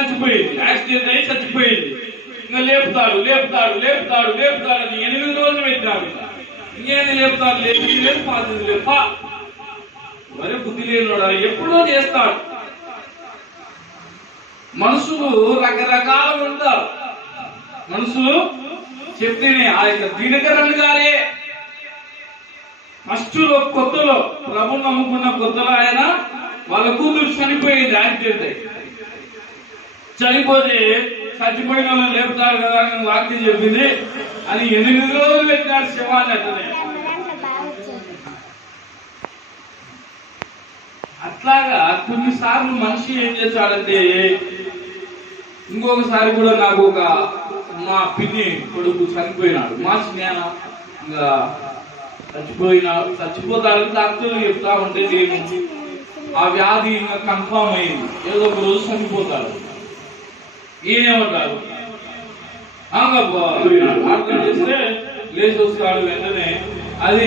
చచ్చిపోయింది, యాక్సిడెంట్ అయి చచ్చిపోయింది. ఇంకా లేపుతాడు లేపుతాడు లేపుతాడు లేపుతాడు అని 8 రోజులు పెట్టినాడు. ఇంకేంది లేపుతాడు, లేదు లేదు పాసింది లేదు. మరి బుద్ధి లేనివాడు ఎప్పుడో చేస్తాడు. మనుషులు రకరకాలు ఉంటారు. మనుషులు చెప్తేనే ఆ యొక్క దినకరణ్ గారే ఫస్ట్ కొత్తలో ప్రభుని నమ్ముకున్న కొత్తలో ఆయన వాళ్ళ కూతురు చనిపోయింది, యాక్సిడెంట్ అయి. చనిపోతే చచ్చిపోయిన వాళ్ళు లేపుతారు కదా అని వాక్యం చెప్పింది అని 8 రోజులు పెట్టినాడు శవాన్ని. అట్లనే అట్లాగా కొన్నిసార్లు మనిషి ఏం చేశాడంటే, ఇంకొకసారి కూడా నాకు మా పిన్ని కొడుకు చనిపోయినాడు. మా స్నేహ ఇంకా చచ్చిపోతాడని డాక్టర్లు చెప్తా ఉంటే నేను ఆ వ్యాధి ఇంకా కన్ఫామ్ అయింది, ఏదో ఒక రోజు చనిపోతాడు. ఈయనేమంటారు అర్థం చేస్తే లేచి వస్తాడు వెంటనే అది